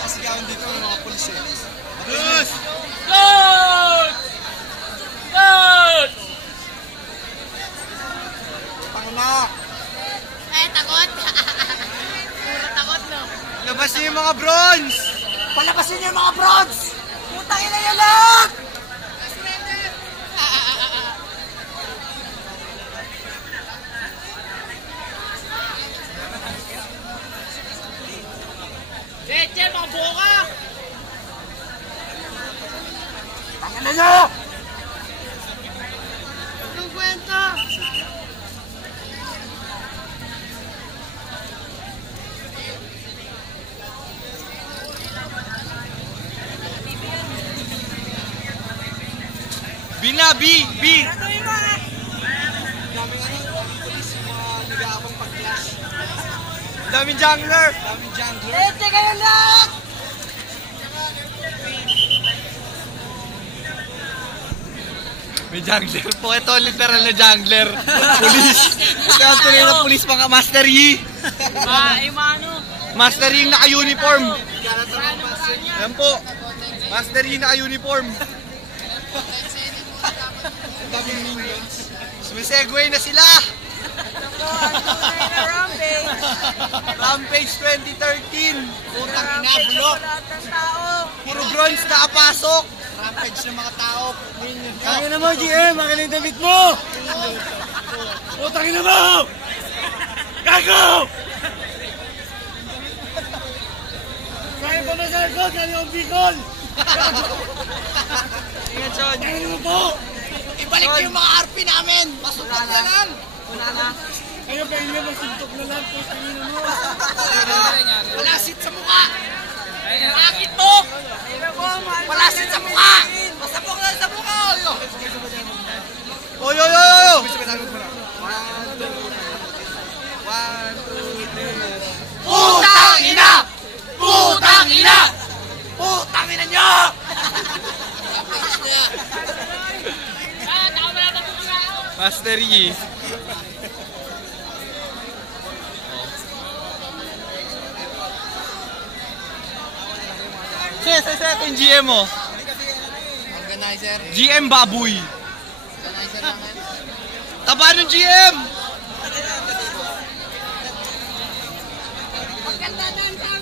nakasigawan dito ng mga pulis eh. Good! Good! Good! Pangna! Takot! Puro takot, no? Labas niyo yung mga bronze! Palabasin niyo yung mga bronze! Putang ina yan lahat! Cheche, mga boka! Pangina niyo! Anong kwento? B na, B! B! Daming pulis yung mga nag-aabang pag-clash. Daming jungler! Daming jungler. Cheche kayo lahat! May jungler po. Ito literal na jungler. Police. Ito ang tuloy na police mga Master Yi. Mano. Master Yi naka-uniform. Yan po. Master Yi naka-uniform. Daming minions. Sumisegway na sila. Rampage 2013. Putang ina, bulok. Puro bronze nakapasok. Rampage ng mga tao. Minions. Tangina mo, GM. Akin ang damit mo. Tangina mo. Gago! Kaya pa masal ko. Kaya yung bikol. Ingat, Sean. Tangina mo po. Ibalik niyo yung mga RP namin. Masutok na lang. Kayo pa inyo masuntok na lang po. Tangina mo. Palasit sa mukha. Bakit mo? Palasit sa mukha. Masapok na sa mukha. Oy, oy, oy, oy! Putang ina! Putang ina! Putang ina niyo! Master Yi. Sa yung GM mo. Organizer. GM Baboy. Organizer naman. Taba ng GM! Magkanta na ang tao